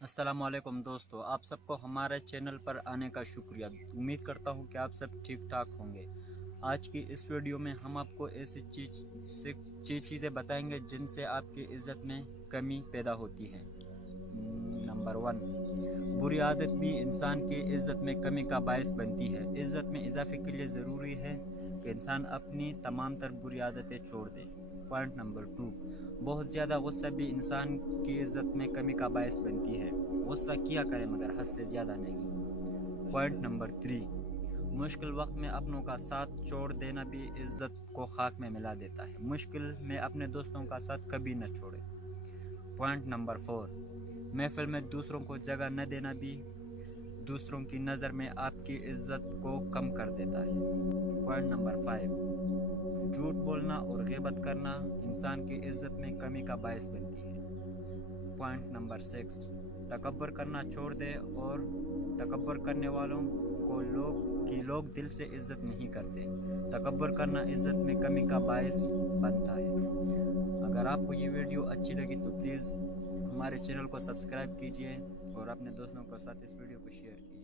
अस्सलामुअलैकुम दोस्तों, आप सबको हमारे चैनल पर आने का शुक्रिया। उम्मीद करता हूँ कि आप सब ठीक ठाक होंगे। आज की इस वीडियो में हम आपको ऐसी चीज़ें बताएंगे जिनसे आपकी इज़्ज़त में कमी पैदा होती है। नंबर 1, बुरी आदत भी इंसान की इज़्ज़त में कमी का बायस बनती है। इज़्ज़त में इजाफे के लिए ज़रूरी है कि इंसान अपनी तमाम तर बुरी आदतें छोड़ दे। पॉइंट नंबर 2, बहुत ज़्यादा गुस्सा भी इंसान की इज़्ज़त में कमी का बायस बनती है। गुस्सा किया करें मगर हद से ज़्यादा नहीं। पॉइंट नंबर 3, मुश्किल वक्त में अपनों का साथ छोड़ देना भी इज़्ज़त को खाक में मिला देता है। मुश्किल में अपने दोस्तों का साथ कभी न छोड़े। पॉइंट नंबर 4, महफिल में दूसरों को जगह न देना भी दूसरों की नज़र में आपकी इज़्ज़त को कम कर देता है। पॉइंट नंबर 5, झूठ बोलना और ग़ीबत करना इंसान की इज़्ज़त में कमी का बायस बनती है। पॉइंट नंबर 6, तकब्बुर करना छोड़ दे और तकब्बुर करने वालों को लोग दिल से इज़्ज़त नहीं करते। तकब्बुर करना इज़्ज़त में कमी का बायस बनता है। अगर आपको ये वीडियो अच्छी लगी तो प्लीज़ हमारे चैनल को सब्सक्राइब कीजिए और अपने दोस्तों के साथ इस वीडियो को शेयर कीजिए।